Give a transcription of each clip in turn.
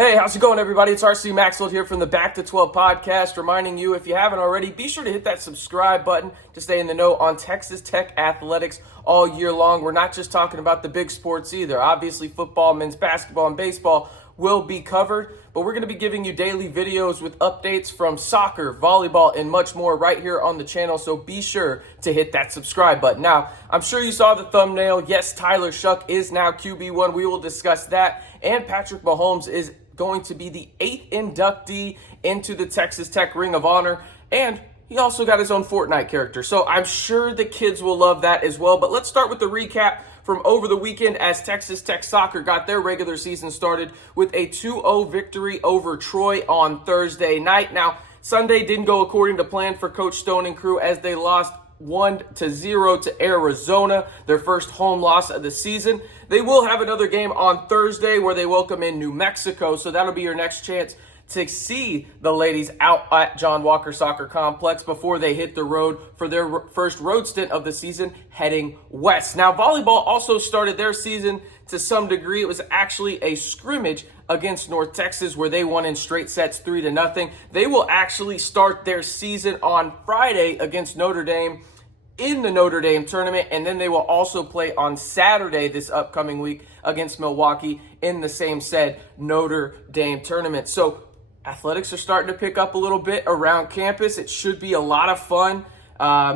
Hey, how's it going, everybody? It's RC Maxfield here from the Back to 12 podcast, reminding you, if you haven't already, be sure to hit that subscribe button to stay in the know on Texas Tech athletics all year long. We're not just talking about the big sports either. Obviously, football, men's basketball, and baseball will be covered, but we're going to be giving you daily videos with updates from soccer, volleyball, and much more right here on the channel, so be sure to hit that subscribe button. Now, I'm sure you saw the thumbnail. Yes, Tyler Shough is now QB1. We will discuss that, and Patrick Mahomes is going to be the 8th inductee into the Texas Tech Ring of Honor, and he also got his own Fortnite character, so I'm sure the kids will love that as well. But let's start with the recap from over the weekend as Texas Tech soccer got their regular season started with a 2-0 victory over Troy on Thursday night. Now, Sunday didn't go according to plan for Coach Stone and crew as they lost 1-0 to Arizona, their first home loss of the season. They will have another game on Thursday where they welcome in New Mexico, so that'll be your next chance to see the ladies out at John Walker Soccer Complex before they hit the road for their first road stint of the season heading west. Now, volleyball also started their season to some degree. It was actually a scrimmage against North Texas where they won in straight sets 3-0. They will actually start their season on Friday against Notre Dame in the Notre Dame tournament, and then they will also play on Saturday this upcoming week against Milwaukee in the same said Notre Dame tournament. So athletics are starting to pick up a little bit around campus. It should be a lot of fun.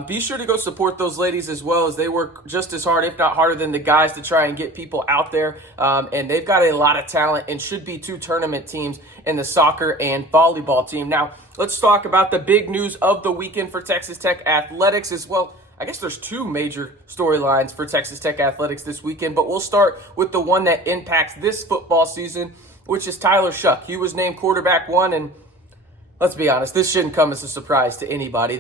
Be sure to go support those ladies as well, as they work just as hard, if not harder, than the guys to try and get people out there. And they've got a lot of talent and should be 2 tournament teams in the soccer and volleyball team. Now, let's talk about the big news of the weekend for Texas Tech athletics as well. I guess there's 2 major storylines for Texas Tech athletics this weekend, but we'll start with the one that impacts this football season, which is Tyler Shough. He was named quarterback 1, and let's be honest, this shouldn't come as a surprise to anybody.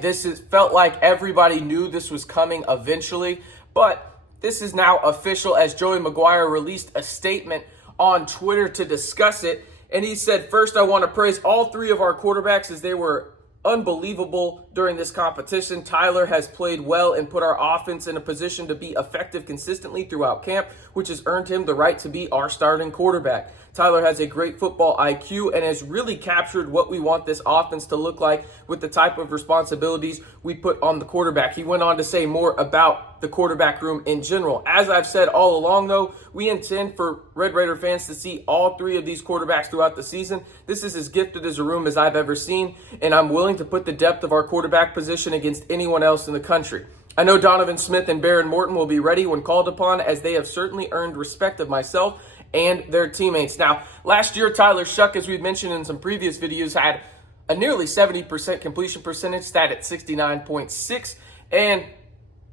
Felt like everybody knew this was coming eventually, but this is now official as Joey McGuire released a statement on Twitter to discuss it, and he said, "First, I want to praise all 3 of our quarterbacks as they were unbelievable during this competition. Tyler has played well and put our offense in a position to be effective consistently throughout camp, which has earned him the right to be our starting quarterback. Tyler has a great football IQ and has really captured what we want this offense to look like with the type of responsibilities we put on the quarterback." He went on to say more about the quarterback room in general. As I've said all along, though, we intend for Red Raider fans to see all 3 of these quarterbacks throughout the season. This is as gifted as a room as I've ever seen, and I'm willing to put the depth of our quarterback position against anyone else in the country. I know Donovan Smith and Baron Morton will be ready when called upon, as they have certainly earned respect of myself and their teammates. Now, last year, Tyler Shough, as we've mentioned in some previous videos, had a nearly 70% completion percentage, stat at 69.6, and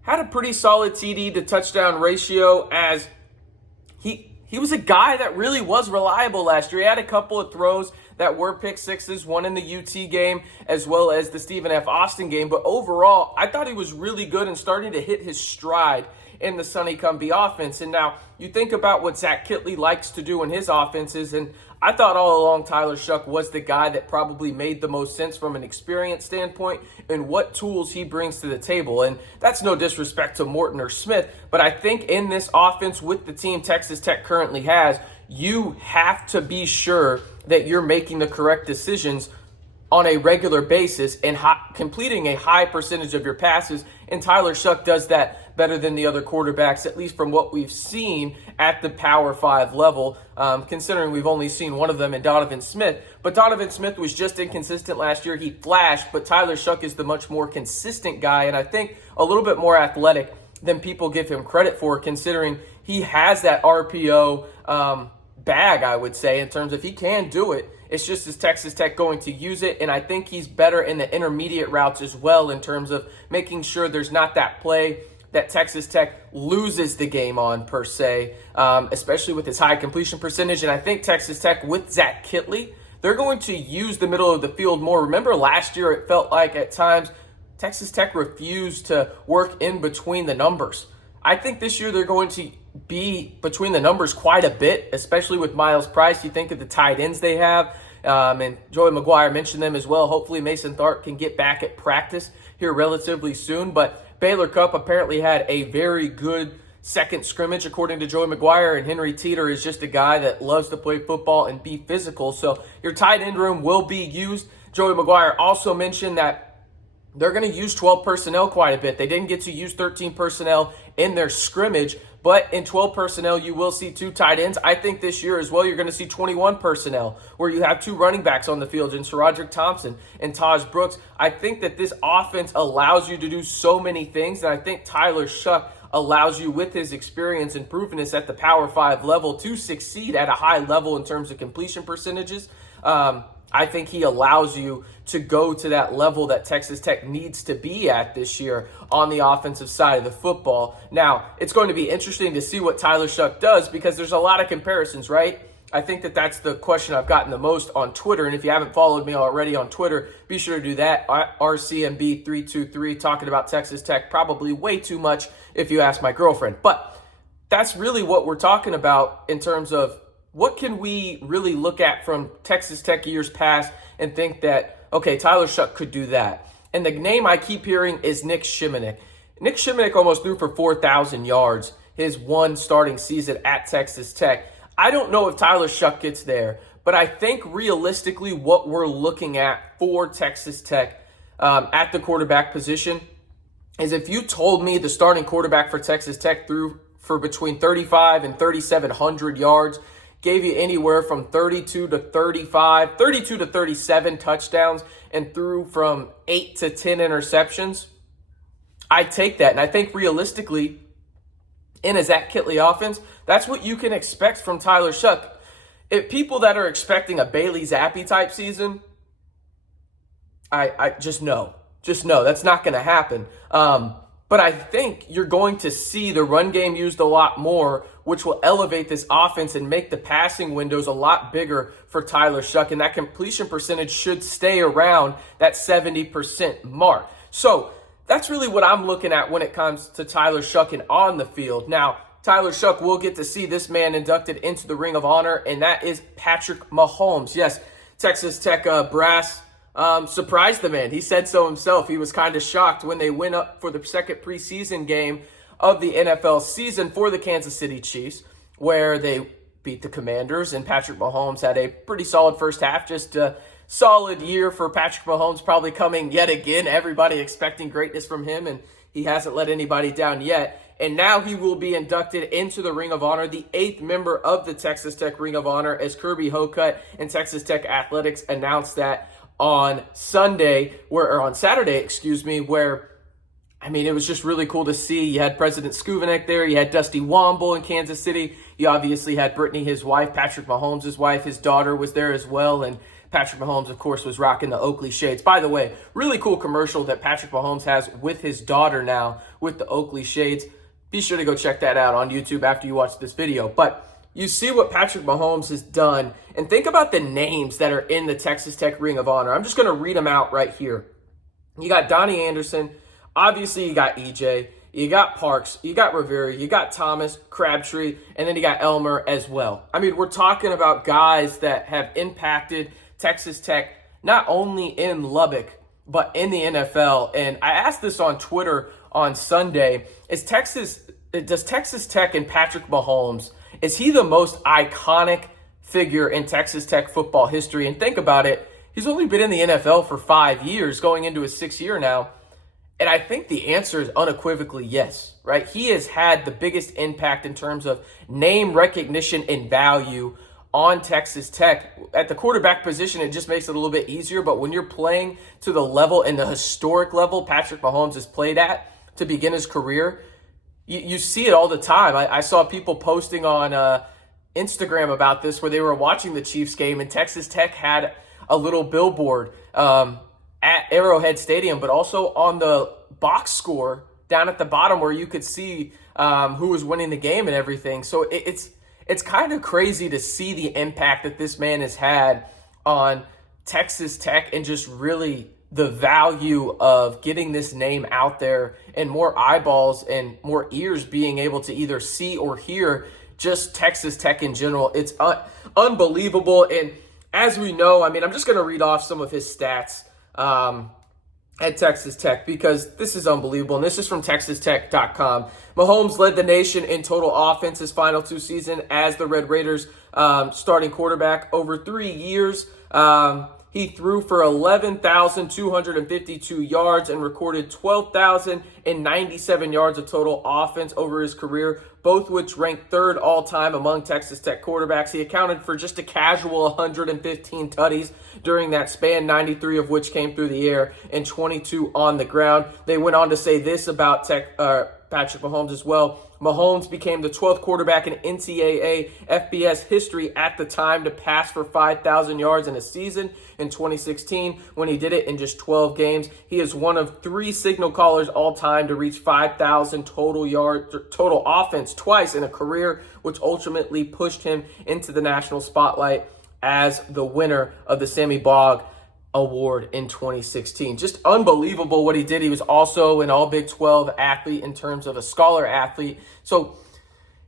had a pretty solid TD to touchdown ratio, as he was a guy that really was reliable last year. He had a couple of throws that were pick sixes, one in the UT game as well as the Stephen F. Austin game. But overall, I thought he was really good and starting to hit his stride in the Sonny Cumbie offense. And now you think about what Zach Kittley likes to do in his offenses, and I thought all along Tyler Shough was the guy that probably made the most sense from an experience standpoint and what tools he brings to the table. And that's no disrespect to Morton or Smith, but I think in this offense with the team Texas Tech currently has, you have to be sure that you're making the correct decisions on a regular basis and completing a high percentage of your passes. And Tyler Shough does that better than the other quarterbacks, at least from what we've seen at the Power 5 level, considering we've only seen one of them in Donovan Smith. But Donovan Smith was just inconsistent last year. He flashed, but Tyler Shough is the much more consistent guy, and I think a little bit more athletic than people give him credit for, considering he has that RPO bag, I would say, in terms of he can do it. It's just, is Texas Tech going to use it? And I think he's better in the intermediate routes as well, in terms of making sure there's not that play that Texas Tech loses the game on, per se, especially with his high completion percentage. And I think Texas Tech, with Zach Kittley, they're going to use the middle of the field more. Remember last year, it felt like at times Texas Tech refused to work in between the numbers. I think this year they're going to be between the numbers quite a bit, especially with Miles Price. You think of the tight ends they have, and Joey McGuire mentioned them as well. Hopefully Mason Tharp can get back at practice here relatively soon. But Baylor Cupp apparently had a very good second scrimmage, according to Joey McGuire, and Henry Teeter is just a guy that loves to play football and be physical. So your tight end room will be used. Joey McGuire also mentioned that they're going to use 12 personnel quite a bit. They didn't get to use 13 personnel in their scrimmage, but in 12 personnel, you will see 2 tight ends. I think this year as well, you're going to see 21 personnel, where you have 2 running backs on the field, in SaRodorick Thompson and Taj Brooks. I think that this offense allows you to do so many things, and I think Tyler Shough allows you, with his experience and proveness at the Power 5 level, to succeed at a high level in terms of completion percentages. I think he allows you to go to that level that Texas Tech needs to be at this year on the offensive side of the football. Now, it's going to be interesting to see what Tyler Shough does, because there's a lot of comparisons, right? I think that that's the question I've gotten the most on Twitter. And if you haven't followed me already on Twitter, be sure to do that. RCMB323, talking about Texas Tech, probably way too much if you ask my girlfriend. But that's really what we're talking about in terms of what can we really look at from Texas Tech years past and think that, okay, Tyler Shough could do that. And the name I keep hearing is Nick Shimonek. Nick Shimonek almost threw for 4,000 yards his one starting season at Texas Tech. I don't know if Tyler Shough gets there, but I think realistically what we're looking at for Texas Tech at the quarterback position is, if you told me the starting quarterback for Texas Tech threw for between 35 and 3,700 yards, gave you anywhere from 32 to 35, 32 to 37 touchdowns, and threw from 8 to 10 interceptions, I take that. And I think realistically, in a Zach Kittley offense, that's what you can expect from Tyler Shough. If people that are expecting a Bailey Zappi type season, I just know that's not going to happen. But I think you're going to see the run game used a lot more, which will elevate this offense and make the passing windows a lot bigger for Tyler Shough. And that completion percentage should stay around that 70% mark. So that's really what I'm looking at when it comes to Tyler Shough and on the field. Now, Tyler Shough will get to see this man inducted into the Ring of Honor, and that is Patrick Mahomes. Yes, Texas Tech brass surprised the man. He said so himself. He was kind of shocked when they went up for the second preseason game of the NFL season for the Kansas City Chiefs, where they beat the Commanders, and Patrick Mahomes had a pretty solid first half. Just a solid year for Patrick Mahomes, probably coming yet again. Everybody expecting greatness from him, and he hasn't let anybody down yet. And now he will be inducted into the Ring of Honor, the 8th member of the Texas Tech Ring of Honor, as Kirby Hocutt and Texas Tech Athletics announced that on Saturday, where I mean, it was just really cool to see. You had President Skuvanek there. You had Dusty Womble in Kansas City. You obviously had Brittany, his wife, Patrick Mahomes' wife. His daughter was there as well. And Patrick Mahomes, of course, was rocking the Oakley shades. By the way, really cool commercial that Patrick Mahomes has with his daughter now with the Oakley shades. Be sure to go check that out on YouTube after you watch this video. But you see what Patrick Mahomes has done, and think about the names that are in the Texas Tech Ring of Honor. I'm just going to read them out right here. You got Donnie Anderson. Obviously, you got EJ. You got Parks. You got Rivera. You got Thomas, Crabtree, and then you got Elmer as well. I mean, we're talking about guys that have impacted Texas Tech not only in Lubbock, but in the NFL. And I asked this on Twitter on Sunday. Does Texas Tech and Patrick Mahomes, is he the most iconic figure in Texas Tech football history? And think about it. He's only been in the NFL for 5 years, going into his 6th year now. And I think the answer is unequivocally yes, right? He has had the biggest impact in terms of name recognition and value on Texas Tech. At the quarterback position, it just makes it a little bit easier. But when you're playing to the level and the historic level Patrick Mahomes has played at to begin his career, you see it all the time. I saw people posting on Instagram about this, where they were watching the Chiefs game, and Texas Tech had a little billboard at Arrowhead Stadium, but also on the box score down at the bottom where you could see who was winning the game and everything. So it's kind of crazy to see the impact that this man has had on Texas Tech, and just really the value of getting this name out there and more eyeballs and more ears being able to either see or hear just Texas Tech in general. It's unbelievable. And as we know, I mean, I'm just going to read off some of his stats. at Texas Tech, because this is unbelievable, and this is from TexasTech.com. Mahomes led the nation in total offense his final two seasons as the Red Raiders starting quarterback. Over 3 years, he threw for 11,252 yards and recorded 12,097 yards of total offense over his career, both which ranked third all-time among Texas Tech quarterbacks. He accounted for just a casual 115 tutties during that span, 93 of which came through the air and 22 on the ground. They went on to say this about Patrick Mahomes as well. Mahomes became the 12th quarterback in NCAA FBS history at the time to pass for 5,000 yards in a season in 2016 when he did it in just 12 games. He is one of 3 signal callers all time to reach 5,000 total offense twice in a career, which ultimately pushed him into the national spotlight as the winner of the Sammy Baugh Award in 2016. Just unbelievable what he did. He was also an all Big 12 athlete in terms of a scholar athlete. So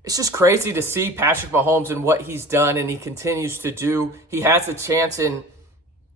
it's just crazy to see Patrick Mahomes and what he's done and he continues to do. He has a chance, and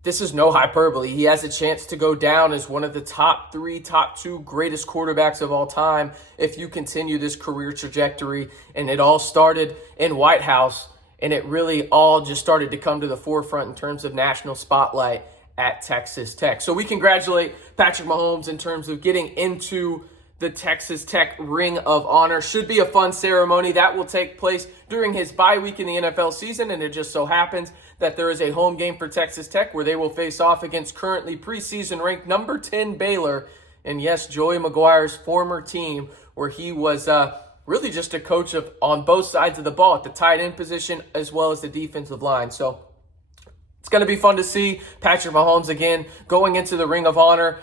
this is no hyperbole, he has a chance to go down as one of the top 3, top 2 greatest quarterbacks of all time if you continue this career trajectory. And it all started in White House, and it really all just started to come to the forefront in terms of national spotlight at Texas Tech. So we congratulate Patrick Mahomes in terms of getting into the Texas Tech Ring of Honor. Should be a fun ceremony that will take place during his bye week in the NFL season, and it just so happens that there is a home game for Texas Tech where they will face off against currently preseason ranked number 10 Baylor, and yes, Joey McGuire's former team, where he was really just a coach on both sides of the ball at the tight end position as well as the defensive line. So it's going to be fun to see Patrick Mahomes again going into the Ring of Honor.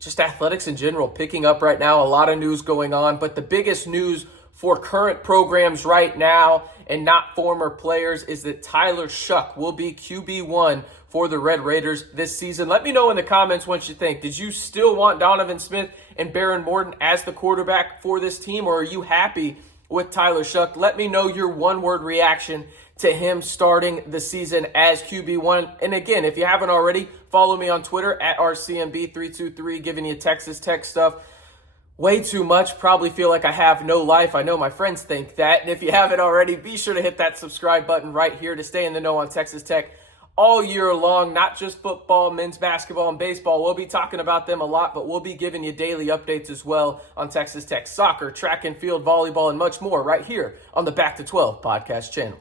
Just athletics in general picking up right now. A lot of news going on, but the biggest news for current programs right now and not former players is that Tyler Shough will be QB1 for the Red Raiders this season. Let me know in the comments what you think. Did you still want Donovan Smith and Baron Morton as the quarterback for this team, or are you happy with Tyler Shough? Let me know your one-word reaction to him starting the season as QB1. And again, if you haven't already, follow me on Twitter at RCMB323, giving you Texas Tech stuff. Way too much. Probably feel like I have no life. I know my friends think that. And if you haven't already, be sure to hit that subscribe button right here to stay in the know on Texas Tech all year long. Not just football, men's basketball, and baseball. We'll be talking about them a lot, but we'll be giving you daily updates as well on Texas Tech soccer, track and field, volleyball, and much more right here on the Back to 12 podcast channel.